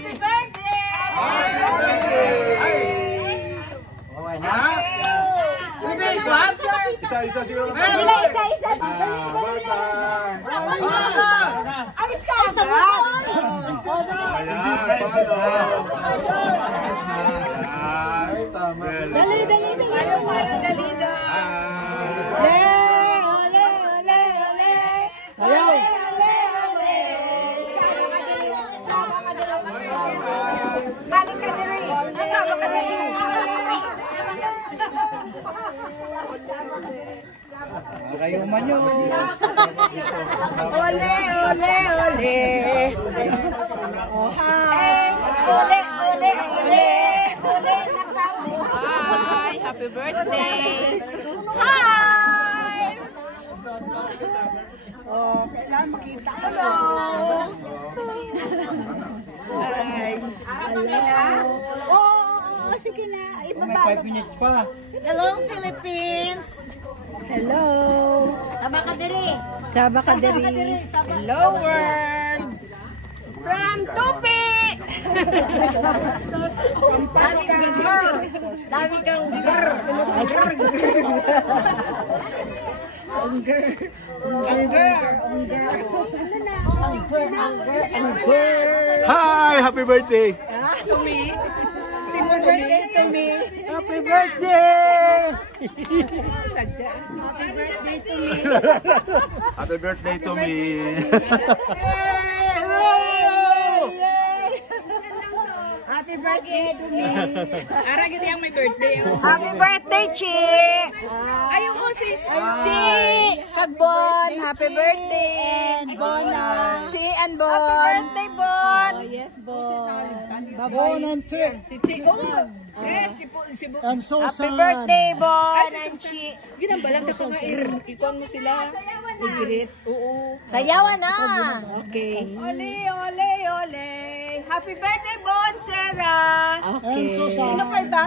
Happy birthday! Okay na? Isa-isa siguro. Isa-isa. Bye-bye. Alis ka! Sa mo! Dali. Balik ka diri. Sama ka diri. Kayo man yun. Ole. Oh, hi. Ole. Hi. Happy birthday. Hi. Oh, kailangan makita. Hello. Hi. Oh, sige na. May 5 minutes pa. Hello, Philippines. Hello. Saba ka diri. Hello, world. From Tupi. Dami kang Hi! Happy birthday! to me. Birthday to me. Happy birthday! Sadya. Happy birthday to me. Happy birthday to me! Happy birthday to me. Ara gini ang may birthday. Happy birthday, Chi. Ayun ko si Kagbon. Happy birthday. Bon. Chi and Bon. Happy birthday, Bon. Oh, yes, Bon. Bon and Chi. Si Chi. Oh. Yes, si Bon. And Susan. Happy birthday, Bon and Chi. Ginambalang ka nga ikuan mo sila. Igirit. Oo. Sayawan na. Okay. Ole. Happy birthday, Bon, Sarah. Okay. And Susan. Sino pa ba?